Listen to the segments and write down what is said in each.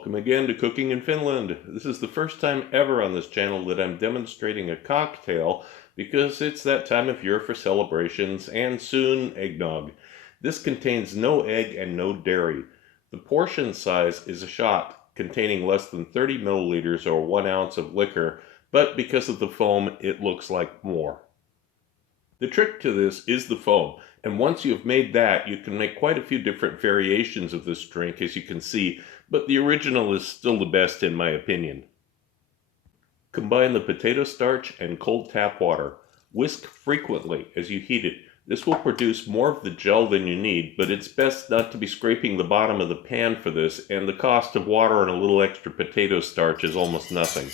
Welcome again to Cooking in Finland. This is the first time ever on this channel that I'm demonstrating a cocktail because it's that time of year for celebrations and soon eggnog. This contains no egg and no dairy. The portion size is a shot containing less than 30 milliliters or 1 ounce of liquor, but because of the foam it looks like more. The trick to this is the foam, and once you have made that, you can make quite a few different variations of this drink, as you can see, but the original is still the best in my opinion. Combine the potato starch and cold tap water. Whisk frequently as you heat it. This will produce more of the gel than you need, but it's best not to be scraping the bottom of the pan for this, and the cost of water and a little extra potato starch is almost nothing.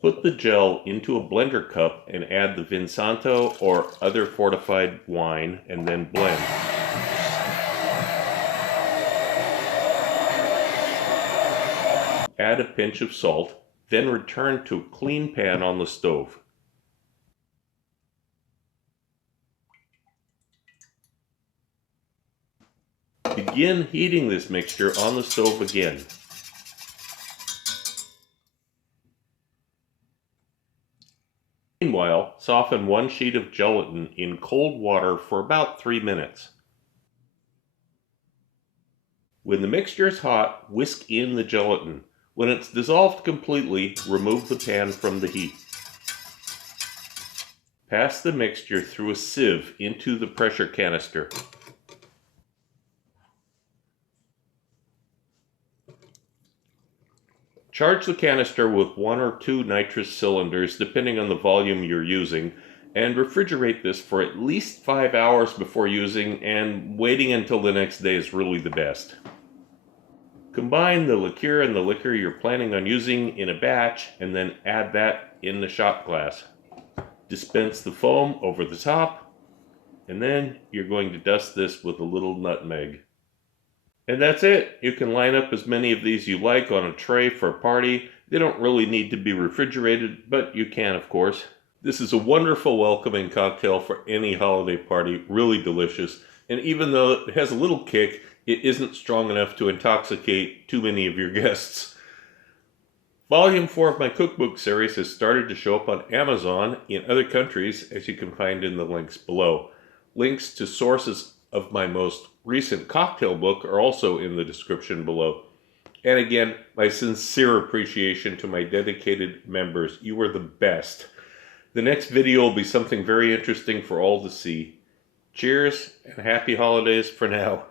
Put the gel into a blender cup and add the Vinsanto or other fortified wine and then blend. Add a pinch of salt, then return to a clean pan on the stove. Begin heating this mixture on the stove again. Meanwhile, soften 1 sheet of gelatin in cold water for about 3 minutes. When the mixture is hot, whisk in the gelatin. When it's dissolved completely, remove the pan from the heat. Pass the mixture through a sieve into the pressure canister. Charge the canister with 1 or 2 nitrous cylinders depending on the volume you're using, and refrigerate this for at least 5 hours before using, and waiting until the next day is really the best. Combine the liqueur and the liquor you're planning on using in a batch and then add that in the shot glass. Dispense the foam over the top, and then you're going to dust this with a little nutmeg. And that's it. You can line up as many of these you like on a tray for a party. They don't really need to be refrigerated, but you can, of course. This is a wonderful welcoming cocktail for any holiday party, really delicious. And even though it has a little kick, it isn't strong enough to intoxicate too many of your guests. Volume 4 of my cookbook series has started to show up on Amazon in other countries, as you can find in the links below. Links to sources of my most recent cocktail book are also in the description below. And again, my sincere appreciation to my dedicated members. You are the best. The next video will be something very interesting for all to see. Cheers and happy holidays for now.